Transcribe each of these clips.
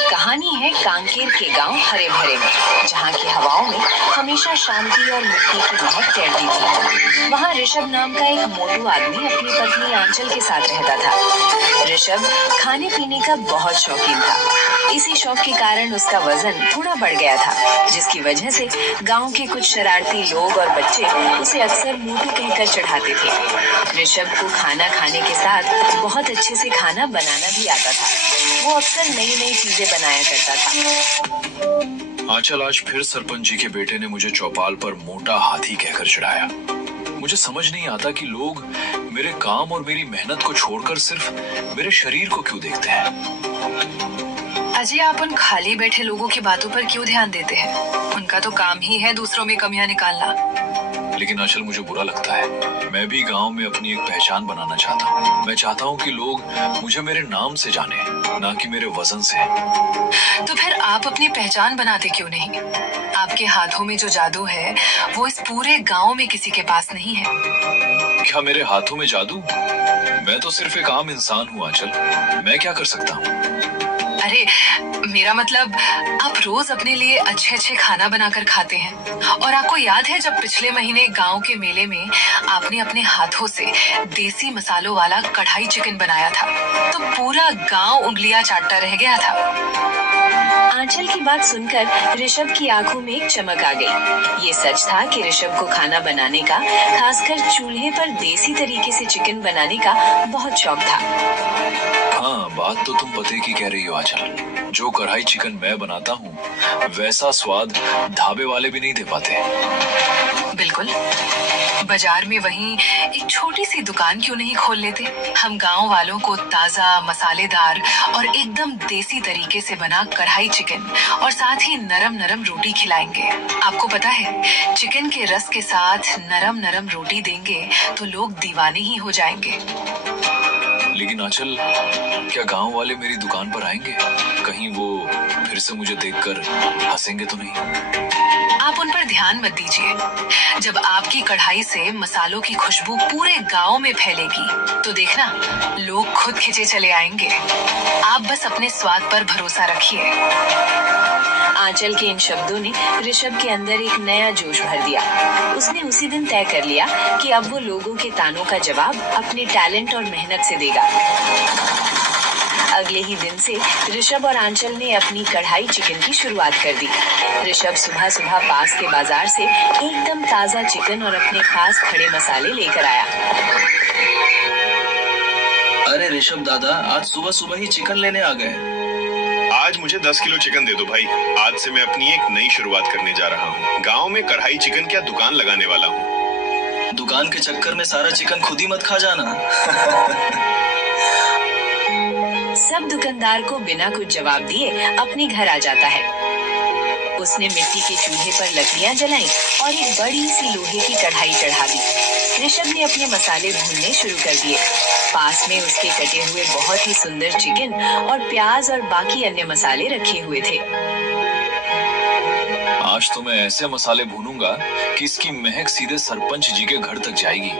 कहानी है कांकेर के गांव हरे भरे में, जहां की हवाओं में हमेशा शांति और मिट्टी की महक तैरती थी। वहां ऋषभ नाम का एक मोटू आदमी अपनी पत्नी आंचल के साथ रहता था। ऋषभ खाने पीने का बहुत शौकीन था। इसी शौक के कारण उसका वजन थोड़ा बढ़ गया था, जिसकी वजह से गांव के कुछ शरारती लोग और बच्चे उसे अक्सर मोटू कहकर चढ़ाते थे। ऋषभ को खाना खाने के साथ बहुत अच्छे से खाना बनाना भी आता था। वो अक्सर नई नई चीजें बनाया करता था। आंचल, आज फिर सरपंच जी के बेटे ने मुझे चौपाल पर मोटा हाथी कहकर चढ़ाया। मुझे समझ नहीं आता कि लोग मेरे काम और मेरी मेहनत को छोड़कर सिर्फ मेरे शरीर को क्यों देखते हैं। अजय, आप उन खाली बैठे लोगों की बातों पर क्यों ध्यान देते हैं? उनका तो काम ही है दूसरों में कमियां निकालना। लेकिन आंचल, मुझे बुरा लगता है। मैं भी गांव में अपनी एक पहचान बनाना चाहता हूँ। मैं चाहता हूँ कि लोग मुझे मेरे नाम से जाने, ना कि मेरे वजन से। तो फिर आप अपनी पहचान बनाते क्यों नहीं? आपके हाथों में जो जादू है वो इस पूरे गांव में किसी के पास नहीं है। क्या मेरे हाथों में जादू? मैं तो सिर्फ एक आम इंसान हूँ आंचल। मैं क्या कर सकता हूँ? अरे, मेरा मतलब आप रोज अपने लिए अच्छे अच्छे खाना बनाकर खाते हैं। और आपको याद है जब पिछले महीने गांव के मेले में आपने अपने हाथों से देसी मसालों वाला कढ़ाई चिकन बनाया था, तो पूरा गांव उंगलियां चाटता रह गया था। आंचल की बात सुनकर ऋषभ की आंखों में एक चमक आ गई। ये सच था कि ऋषभ को खाना बनाने का, खासकर चूल्हे पर देसी तरीके से चिकन बनाने का बहुत शौक था। हाँ, बात तो तुम पते की कह रही हो आंचल। जो कढ़ाई चिकन मैं बनाता हूँ, वैसा स्वाद ढाबे वाले भी नहीं दे पाते। बिल्कुल। बाजार में वहीं एक छोटी सी दुकान क्यों नहीं खोल लेते? हम गांव वालों को ताजा, मसालेदार और एकदम देसी तरीके से बना कढ़ाई चिकन और साथ ही नरम नरम रोटी खिलाएंगे। आपको पता है, चिकन के रस के साथ नरम नरम रोटी देंगे तो लोग दीवाने ही हो जाएंगे। लेकिन आंचल, क्या गांव वाले मेरी दुकान पर आएंगे? कहीं वो फिर से मुझे देखकर हंसेंगे तो नहीं? आप उन पर ध्यान मत दीजिए। जब आपकी कढ़ाई से मसालों की खुशबू पूरे गांव में फैलेगी, तो देखना, लोग खुद खिंचे चले आएंगे। आप बस अपने स्वाद पर भरोसा रखिए। आंचल के इन शब्दों ने ऋषभ के अंदर एक नया जोश भर दिया। उसने उसी दिन तय कर लिया कि अब वो लोगों के तानों का जवाब अपने टैलेंट और मेहनत से देगा। अगले ही दिन से ऋषभ और आंचल ने अपनी कढ़ाई चिकन की शुरुआत कर दी। ऋषभ सुबह सुबह पास के बाजार से एकदम ताजा चिकन और अपने खास खड़े मसाले लेकर आया। अरे ऋषभ दादा, आज सुबह सुबह ही चिकन लेने आ गए। आज मुझे 10 किलो चिकन दे दो भाई। आज से मैं अपनी एक नई शुरुआत करने जा रहा हूँ। गांव में कढ़ाई चिकन क्या दुकान लगाने वाला हूँ। दुकान के चक्कर में सारा चिकन खुद ही मत खा जाना। सब दुकानदार को बिना कुछ जवाब दिए अपने घर आ जाता है। उसने मिट्टी के चूल्हे पर लकड़ियां जलाई और एक बड़ी सी लोहे की कढ़ाई चढ़ा दी। ऋषभ ने अपने मसाले भूनने शुरू कर दिए। पास में उसके कटे हुए बहुत ही सुंदर चिकन और प्याज और बाकी अन्य मसाले रखे हुए थे। आज तो मैं ऐसे मसाले भूनूंगा कि इसकी महक सीधे सरपंच जी के घर तक जाएगी।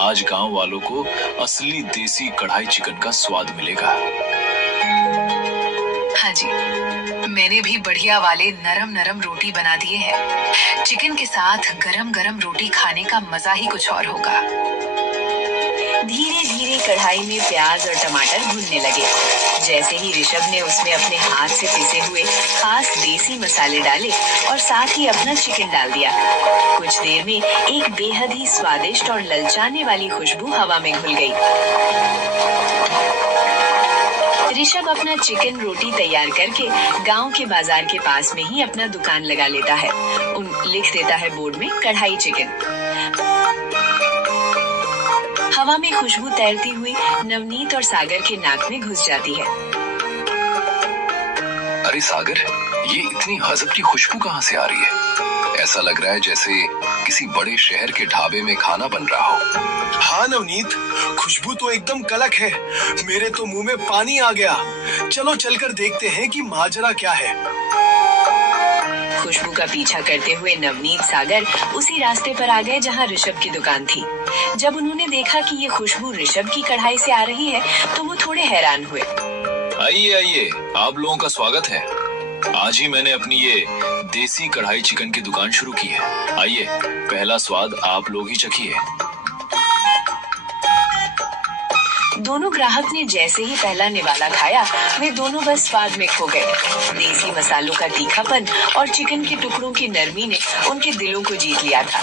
आज गांव वालों को असली देसी कढ़ाई चिकन का स्वाद मिलेगा। हाँ जी, मैंने भी बढ़िया वाले नरम नरम रोटी बना दिए हैं। चिकन के साथ गरम गरम रोटी खाने का मजा ही कुछ और होगा। धीरे धीरे कढ़ाई में प्याज और टमाटर भुनने लगे। जैसे ही ऋषभ ने उसमें अपने हाथ से पिसे हुए खास देसी मसाले डाले और साथ ही अपना चिकन डाल दिया, कुछ देर में एक बेहद ही स्वादिष्ट और ललचाने वाली खुशबू हवा में घुल गई। ऋषभ अपना चिकन रोटी तैयार करके गांव के बाजार के पास में ही अपना दुकान लगा लेता है। लिख देता है बोर्ड में कढ़ाई चिकन। हवा में खुशबू तैरती हुई नवनीत और सागर के नाक में घुस जाती है। अरे सागर, ये इतनी गजब की खुशबू कहाँ से आ रही है? ऐसा लग रहा है जैसे किसी बड़े शहर के ढाबे में खाना बन रहा हो। हाँ नवनीत, खुशबू तो एकदम कड़क है। मेरे तो मुंह में पानी आ गया। चलो चलकर देखते हैं कि माजरा क्या है। खुशबू का पीछा करते हुए नवनीत सागर उसी रास्ते पर आ गए जहाँ ऋषभ की दुकान थी। जब उन्होंने देखा कि ये खुशबू ऋषभ की कढ़ाई से आ रही है, तो वो थोड़े हैरान हुए। आइए आइए, आप लोगों का स्वागत है। आज ही मैंने अपनी ये देसी कढ़ाई चिकन की दुकान शुरू की है। आइए, पहला स्वाद आप लोग ही चखिए। दोनों ग्राहक ने जैसे ही पहला निवाला खाया, वे दोनों बस स्वाद में खो गए। देसी मसालों का तीखापन और चिकन के टुकड़ों की नरमी ने उनके दिलों को जीत लिया था।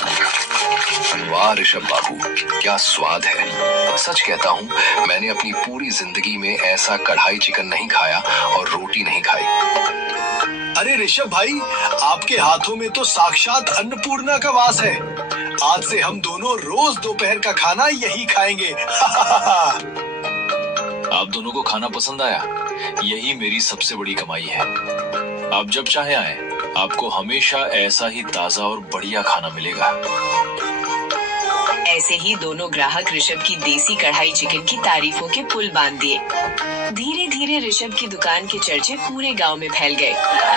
वाह ऋषभ बाबू, क्या स्वाद है। सच कहता हूँ, मैंने अपनी पूरी जिंदगी में ऐसा कढ़ाई चिकन नहीं खाया और रोटी नहीं खाई। अरे ऋषभ भाई, आपके हाथों में तो साक्षात अन्नपूर्णा का वास है। आज से हम दोनों रोज दोपहर का खाना यही खाएंगे। आप दोनों को खाना पसंद आया? यही मेरी सबसे बड़ी कमाई है। आप जब चाहे आए, आपको हमेशा ऐसा ही ताजा और बढ़िया खाना मिलेगा। ऐसे ही दोनों ग्राहक ऋषभ की देसी कढ़ाई चिकन की तारीफों के पुल बांध दिए। धीरे धीरे ऋषभ की दुकान के चर्चे पूरे गांव में फैल गए।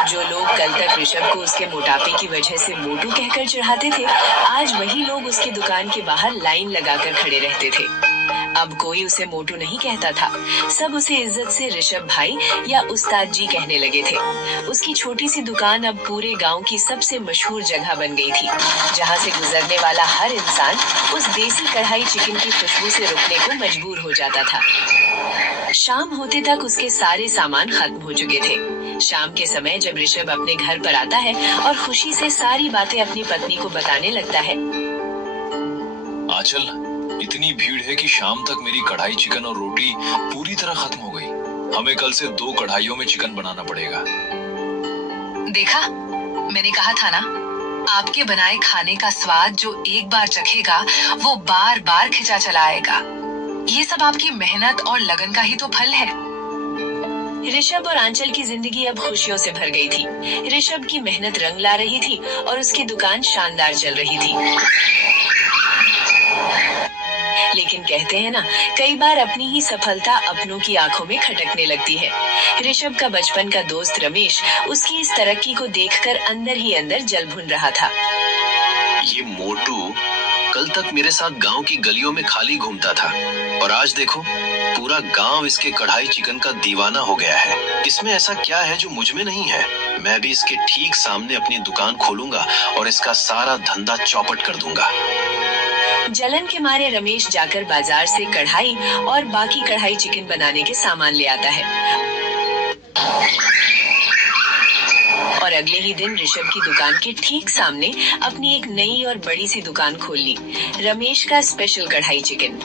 जो लोग कल तक ऋषभ को उसके मोटापे की वजह से मोटू कहकर चिढ़ाते थे, आज वही लोग उसकी दुकान के बाहर लाइन लगाकर खड़े रहते थे। अब कोई उसे मोटू नहीं कहता था, सब उसे इज्जत से ऋषभ भाई या उस्ताद जी कहने लगे थे। उसकी छोटी सी दुकान अब पूरे गांव की सबसे मशहूर जगह बन गई थी, जहां से गुजरने वाला हर इंसान उस देसी कढ़ाई चिकन की खुशबू से रुकने को मजबूर हो जाता था। शाम होते तक उसके सारे सामान खत्म हो चुके थे। शाम के समय जब ऋषभ अपने घर पर आता है और खुशी से सारी बातें अपनी पत्नी को बताने लगता है। आंचल, इतनी भीड़ है कि शाम तक मेरी कढ़ाई चिकन और रोटी पूरी तरह खत्म हो गई। हमें कल से 2 कढ़ाइयों में चिकन बनाना पड़ेगा। देखा, मैंने कहा था ना, आपके बनाए खाने का स्वाद जो एक बार चखेगा वो बार बार खिंचा चला आएगा। ये सब आपकी मेहनत और लगन का ही तो फल है। ऋषभ और आंचल की जिंदगी अब खुशियों से भर गई थी। ऋषभ की मेहनत रंग ला रही थी और उसकी दुकान शानदार चल रही थी। लेकिन कहते हैं ना, कई बार अपनी ही सफलता अपनों की आंखों में खटकने लगती है। ऋषभ का बचपन का दोस्त रमेश उसकी इस तरक्की को देखकर अंदर ही अंदर जल भुन रहा था। ये मोटू कल तक मेरे साथ गांव की गलियों में खाली घूमता था और आज देखो, पूरा गांव इसके कढ़ाई चिकन का दीवाना हो गया है। इसमें ऐसा क्या है जो मुझ में नहीं है? मैं भी इसके ठीक सामने अपनी दुकान खोलूंगा और इसका सारा धंधा चौपट कर दूंगा। जलन के मारे रमेश जाकर बाजार से कढ़ाई और बाकी कढ़ाई चिकन बनाने के सामान ले आता है और अगले ही दिन ऋषभ की दुकान के ठीक सामने अपनी एक नई और बड़ी सी दुकान खोल ली, रमेश का स्पेशल कढ़ाई चिकन।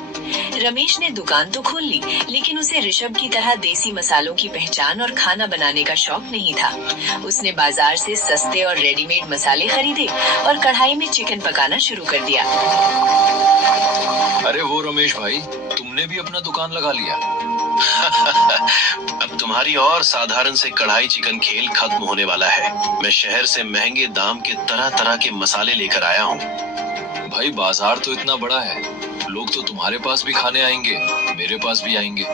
रमेश ने दुकान तो खोल ली, लेकिन उसे ऋषभ की तरह देसी मसालों की पहचान और खाना बनाने का शौक नहीं था। उसने बाजार से सस्ते और रेडीमेड मसाले खरीदे और कढ़ाई में चिकन पकाना शुरू कर दिया। अरे वो रमेश भाई, तुमने भी अपना दुकान लगा लिया? अब तुम्हारी और साधारण से कढ़ाई चिकन खेल खत्म होने वाला है। मैं शहर से महंगे दाम के तरह तरह के मसाले लेकर आया हूँ। भाई, बाजार तो इतना बड़ा है, लोग तो तुम्हारे पास भी खाने आएंगे, मेरे पास भी आएंगे।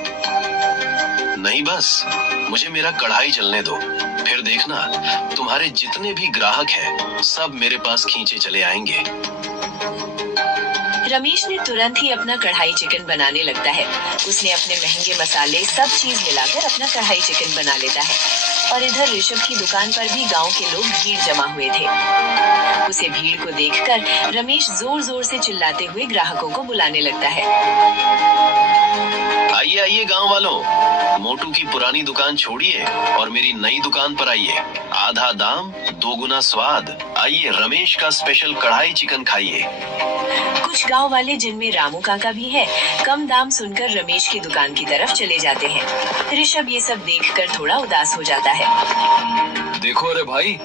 नहीं, बस मुझे मेरा कढ़ाई चलने दो, फिर देखना तुम्हारे जितने भी ग्राहक हैं सब मेरे पास खींचे चले आएंगे। रमेश ने तुरंत ही अपना कढ़ाई चिकन बनाने लगता है। उसने अपने महंगे मसाले सब चीज मिलाकर अपना कढ़ाई चिकन बना लेता है और इधर ऋषभ की दुकान पर भी गांव के लोग भीड़ जमा हुए थे। उसे भीड़ को देखकर रमेश जोर जोर से चिल्लाते हुए ग्राहकों को बुलाने लगता है। आइए आइए गांव वालों, मोटू की पुरानी दुकान छोड़िए और मेरी नई दुकान पर आइए। आधा दाम, 2 गुना स्वाद। आइए, रमेश का स्पेशल कढ़ाई चिकन खाइए। कुछ गांव वाले, जिनमें रामू काका भी है, कम दाम सुनकर रमेश की दुकान की तरफ चले जाते हैं। ऋषभ ये सब देखकर थोड़ा उदास हो जाता है। देखो, अरे भाई,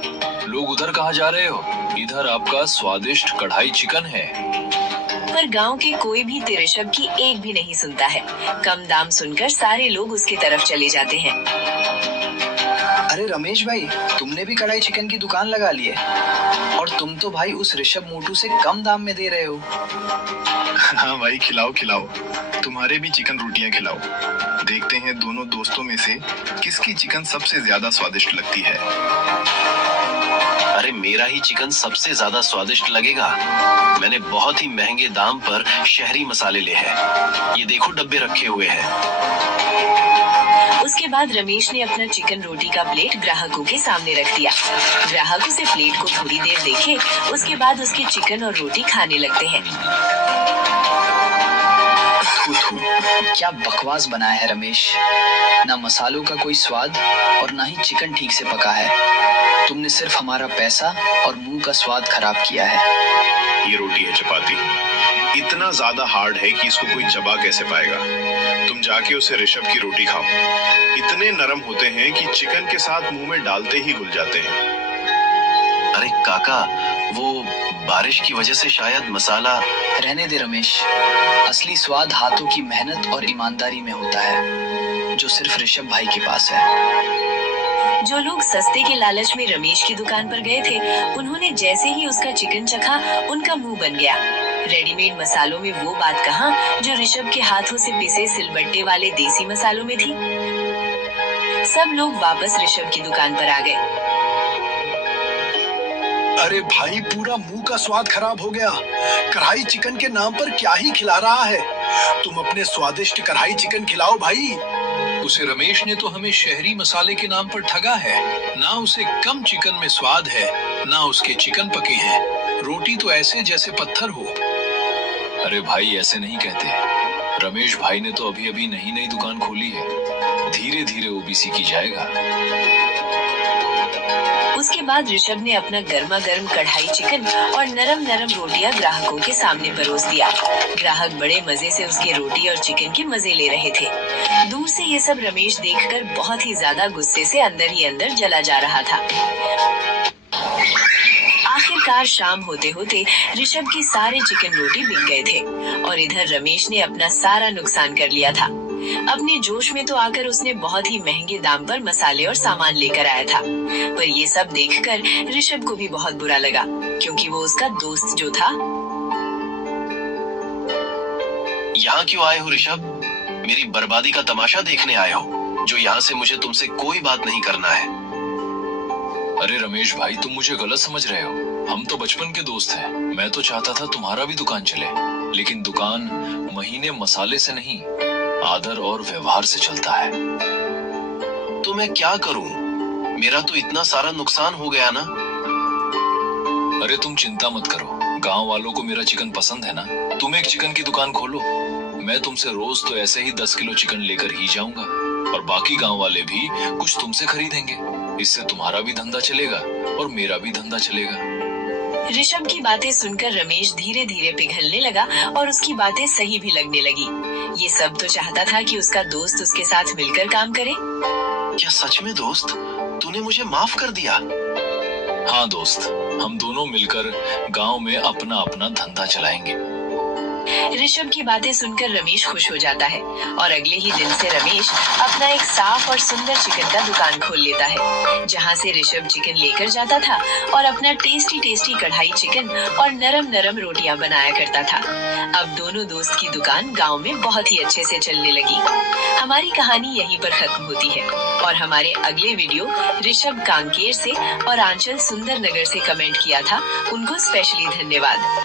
लोग उधर कहाँ जा रहे हो? इधर आपका स्वादिष्ट कढ़ाई चिकन है। पर गांव के कोई भी ऋषभ की एक भी नहीं सुनता है। कम दाम सुनकर सारे लोग उसकी तरफ चले जाते हैं। अरे रमेश भाई, तुमने भी कढ़ाई चिकन की दुकान लगा ली है और तुम तो भाई उस ऋषभ मोटू से कम दाम में दे रहे हो। हाँ भाई, खिलाओ खिलाओ, तुम्हारे भी चिकन रोटियां खिलाओ। देखते हैं दोनों दोस्तों में से किसकी चिकन सबसे ज्यादा स्वादिष्ट लगती है। अरे मेरा ही चिकन सबसे ज्यादा स्वादिष्ट लगेगा। मैंने बहुत ही महंगे दाम पर शहरी मसाले लिए हैं। ये देखो, डब्बे रखे हुए हैं। उसके बाद रमेश ने अपना चिकन रोटी का प्लेट ग्राहकों के सामने रख दिया। ग्राहक उसे प्लेट को थोड़ी देर देखे, उसके बाद उसके चिकन और रोटी खाने लगते हैं। क्या बकवास बनाया है रमेश। ना मसालों का कोई स्वाद और ना ही चिकन ठीक से पका है। तुमने सिर्फ हमारा पैसा और मुंह का स्वाद खराब किया है। ये रोटी है चपाती, इतना ज्यादा हार्ड है कि इसको कोई चबा कैसे पाएगा। तुम जाके उसे ऋषभ की रोटी खाओ, इतने नरम होते हैं कि चिकन के साथ मुंह में डालते ही घुल जाते हैं। अरे काका, वो बारिश की वजह से शायद मसाला। रहने दे रमेश, असली स्वाद हाथों की मेहनत और ईमानदारी में होता है, जो सिर्फ ऋषभ भाई के पास है। जो लोग सस्ते के लालच में रमेश की दुकान पर गए थे, उन्होंने जैसे ही उसका चिकन चखा, उनका मुंह बन गया। रेडीमेड मसालों में वो बात कहाँ जो ऋषभ के हाथों से पिसे सिलबट्टे वाले देसी मसालों में थी। सब लोग वापस ऋषभ की दुकान पर आ गए। अरे भाई, पूरा मुंह का स्वाद खराब हो गया। कढ़ाई चिकन के नाम पर क्या ही खिला रहा है। तुम अपने स्वादिष्ट कढ़ाई चिकन खिलाओ भाई। उसे रमेश ने तो हमें शहरी मसाले के नाम पर ठगा है। ना उसे कम चिकन में स्वाद है, ना उसके चिकन पके हैं। रोटी तो ऐसे जैसे पत्थर हो। अरे भाई, ऐसे नहीं कहते। रमेश भाई ने तो अभी अभी नई नई दुकान खोली है, धीरे धीरे ओबीसी की जाएगा। उसके बाद ऋषभ ने अपना गर्मा गर्म कढ़ाई चिकन और नरम नरम रोटियां ग्राहकों के सामने परोस दिया। ग्राहक बड़े मजे से उसके रोटी और चिकन के मजे ले रहे थे। दूर से ये सब रमेश देखकर बहुत ही ज्यादा गुस्से से अंदर ही अंदर जला जा रहा था। आखिरकार शाम होते होते ऋषभ की सारे चिकन रोटी बिक गए थे और इधर रमेश ने अपना सारा नुकसान कर लिया था। अपने जोश में तो आकर उसने बहुत ही महंगे दाम पर मसाले और सामान लेकर आया था, पर ये सब देखकर ऋषभ को भी बहुत बुरा लगा, क्योंकि वो उसका दोस्त जो था। यहाँ क्यों आए हो ऋषभ? मेरी बर्बादी का तमाशा देखने आए हो? जो यहाँ से मुझे तुमसे कोई बात नहीं करना है। अरे रमेश भाई, तुम मुझे गलत समझ रहे हो। हम तो बचपन के दोस्त हैं। मैं तो चाहता था तुम्हारा भी दुकान चले, लेकिन दुकान महीने मसाले से नहीं, आदर और व्यवहार से चलता है। तो मैं क्या करूं? मेरा तो इतना सारा नुकसान हो गया ना। अरे तुम चिंता मत करो, गांव वालों को मेरा चिकन पसंद है ना। तुम एक चिकन की दुकान खोलो, मैं तुमसे रोज तो ऐसे ही 10 किलो चिकन लेकर ही जाऊंगा, और बाकी गांव वाले भी कुछ तुमसे खरीदेंगे। इससे तुम्हारा भी धंधा चलेगा और मेरा भी धंधा चलेगा। ऋषभ की बातें सुनकर रमेश धीरे धीरे पिघलने लगा और उसकी बातें सही भी लगने लगी। ये सब तो चाहता था कि उसका दोस्त उसके साथ मिलकर काम करे। क्या सच में दोस्त, तूने मुझे माफ कर दिया? हाँ दोस्त, हम दोनों मिलकर गांव में अपना अपना धंधा चलाएंगे। ऋषभ की बातें सुनकर रमेश खुश हो जाता है और अगले ही दिन से रमेश अपना एक साफ और सुंदर चिकन का दुकान खोल लेता है, जहां से ऋषभ चिकन लेकर जाता था और अपना टेस्टी टेस्टी कढ़ाई चिकन और नरम नरम रोटियां बनाया करता था। अब दोनों दोस्त की दुकान गांव में बहुत ही अच्छे से चलने लगी। हमारी कहानी यहीं पर खत्म होती है और हमारे अगले वीडियो ऋषभ कांकेर से और आंचल सुंदर नगर से कमेंट किया था, उनको स्पेशली धन्यवाद।